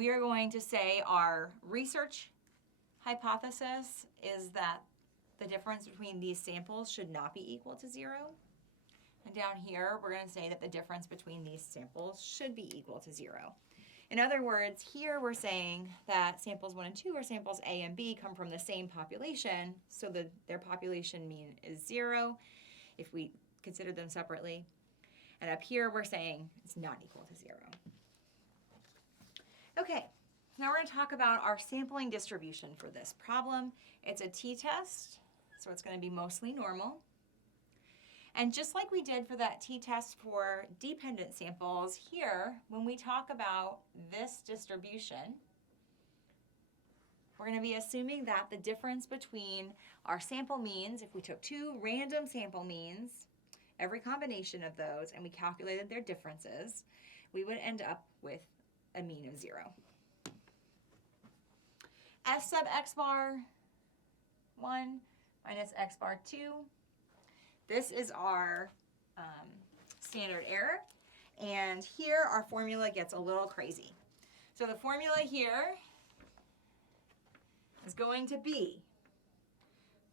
we are going to say our research hypothesis is that the difference between these samples should not be equal to 0. And down here, we're going to say that the difference between these samples should be equal to 0. In other words, here we're saying that samples 1 and 2, or samples A and B, come from the same population, so their population mean is 0 if we consider them separately. And up here, we're saying it's not equal to 0. Okay, now we're going to talk about our sampling distribution for this problem. It's a t-test, so it's going to be mostly normal. And just like we did for that t-test for dependent samples, here, when we talk about this distribution, we're going to be assuming that the difference between our sample means, if we took 2 random sample means, every combination of those, and we calculated their differences, we would end up with a mean of 0. S sub x bar 1 minus x bar 2. This is our standard error. And here our formula gets a little crazy. So the formula here is going to be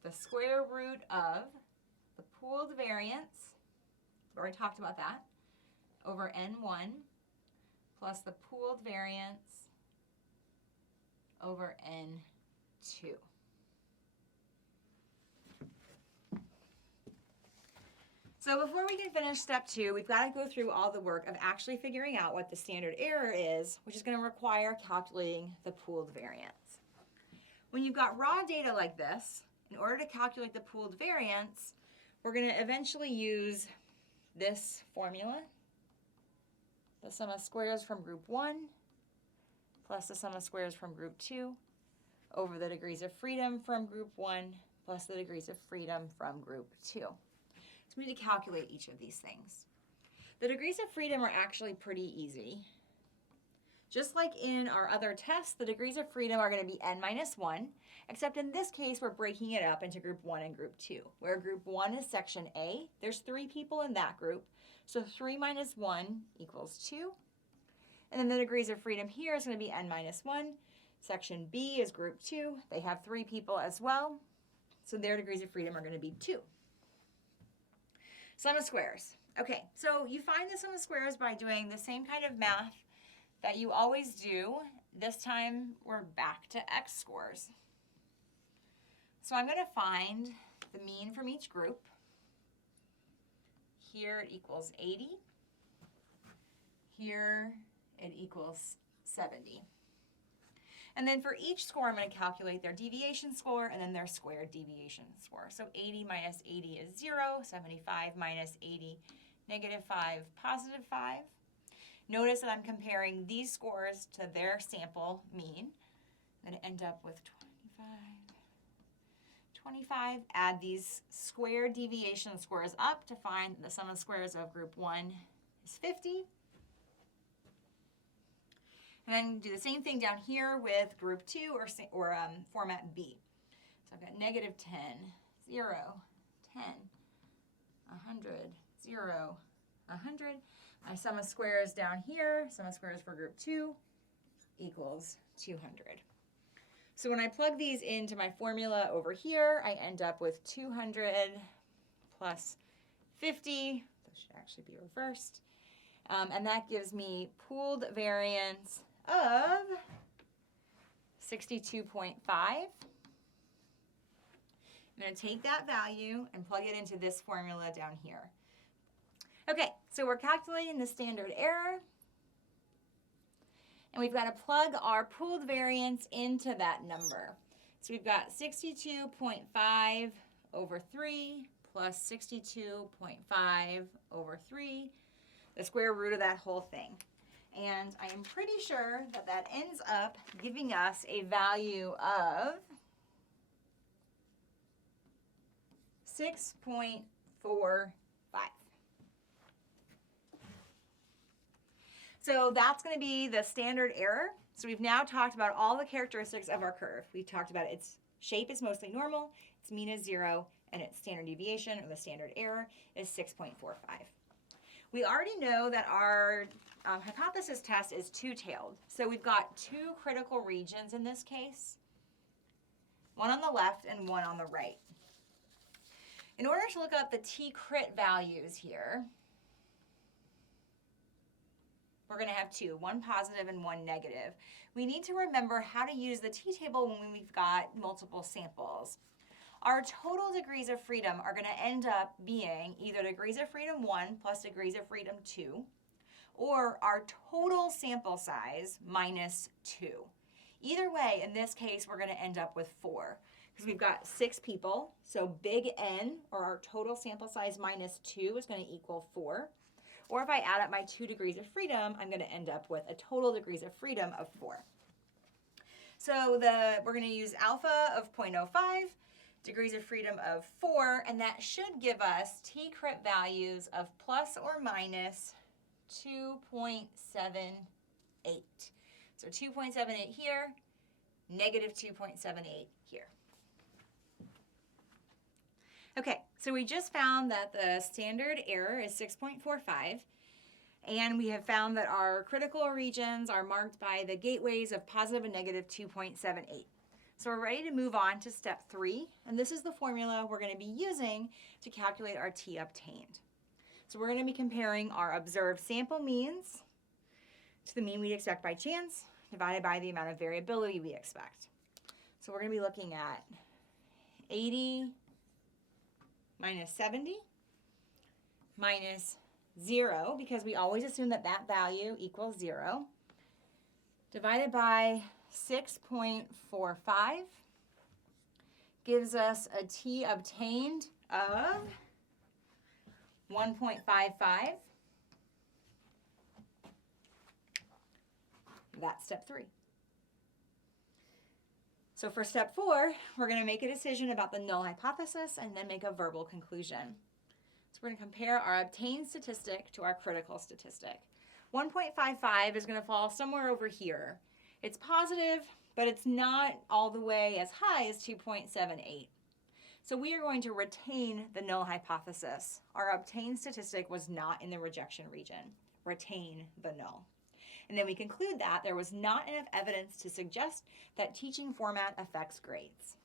the square root of the pooled variance, we already talked about that, over N1 plus the pooled variance over N2. So before we can finish step 2, we've got to go through all the work of actually figuring out what the standard error is, which is going to require calculating the pooled variance. When you've got raw data like this, in order to calculate the pooled variance, we're going to eventually use this formula, the sum of squares from group 1 plus the sum of squares from group 2 over the degrees of freedom from group 1 plus the degrees of freedom from group 2. So we need to calculate each of these things. The degrees of freedom are actually pretty easy. Just like in our other tests, the degrees of freedom are going to be n minus 1, except in this case, we're breaking it up into group 1 and group 2. Where group 1 is section A, there's 3 people in that group, so 3 minus 1 equals 2. And then the degrees of freedom here is going to be n minus 1. Section B is group 2. They have 3 people as well, so their degrees of freedom are going to be 2. Sum of squares. Okay, so you find the sum of squares by doing the same kind of math that you always do. This time we're back to x scores. So I'm going to find the mean from each group. Here it equals 80. Here it equals 70. And then for each score, I'm going to calculate their deviation score and then their squared deviation score. So 80 minus 80 is 0, 75 minus 80, negative 5, positive 5. Notice that I'm comparing these scores to their sample mean. I'm going to end up with 25. Add these square deviation scores up to find the sum of squares of group 1 is 50. And then do the same thing down here with group 2 or format B. So I've got negative 10, 0, 10, 100, 0, 100. My sum of squares down here, sum of squares for group 2 equals 200. So when I plug these into my formula over here, I end up with 200 plus 50. This should actually be reversed. And that gives me pooled variance of 62.5. I'm going to take that value and plug it into this formula down here. Okay, so we're calculating the standard error, and we've got to plug our pooled variance into that number. So we've got 62.5 over 3 plus 62.5 over 3, the square root of that whole thing. And I am pretty sure that that ends up giving us a value of 6.45. So that's going to be the standard error. So we've now talked about all the characteristics of our curve. We've talked about its shape is mostly normal, its mean is 0, and its standard deviation, or the standard error, is 6.45. We already know that our hypothesis test is two-tailed. So we've got two critical regions in this case, one on the left and one on the right. In order to look up the t-crit values here, we're going to have two, one positive and one negative. We need to remember how to use the t-table when we've got multiple samples. Our total degrees of freedom are going to end up being either degrees of freedom 1 plus degrees of freedom 2, or our total sample size minus 2. Either way, in this case, we're going to end up with 4 because we've got 6 people. So big N, or our total sample size minus 2, is going to equal 4. Or if I add up my 2 degrees of freedom, I'm going to end up with a total degrees of freedom of 4. So we're going to use alpha of 0.05, degrees of freedom of 4, and that should give us t-crit values of plus or minus 2.78. So 2.78 here, negative 2.78 here. Okay, so we just found that the standard error is 6.45, and we have found that our critical regions are marked by the gateways of positive and negative 2.78. So we're ready to move on to step 3, and this is the formula we're going to be using to calculate our t obtained. So we're going to be comparing our observed sample means to the mean we'd expect by chance, divided by the amount of variability we expect. So we're going to be looking at 80 minus 70 minus 0, because we always assume that that value equals 0, divided by 6.45 gives us a t obtained of 1.55. That's step 3. So for step 4, we're going to make a decision about the null hypothesis and then make a verbal conclusion. So we're going to compare our obtained statistic to our critical statistic. 1.55 is going to fall somewhere over here. It's positive, but it's not all the way as high as 2.78. So we are going to retain the null hypothesis. Our obtained statistic was not in the rejection region. Retain the null. And then we conclude that there was not enough evidence to suggest that teaching format affects grades.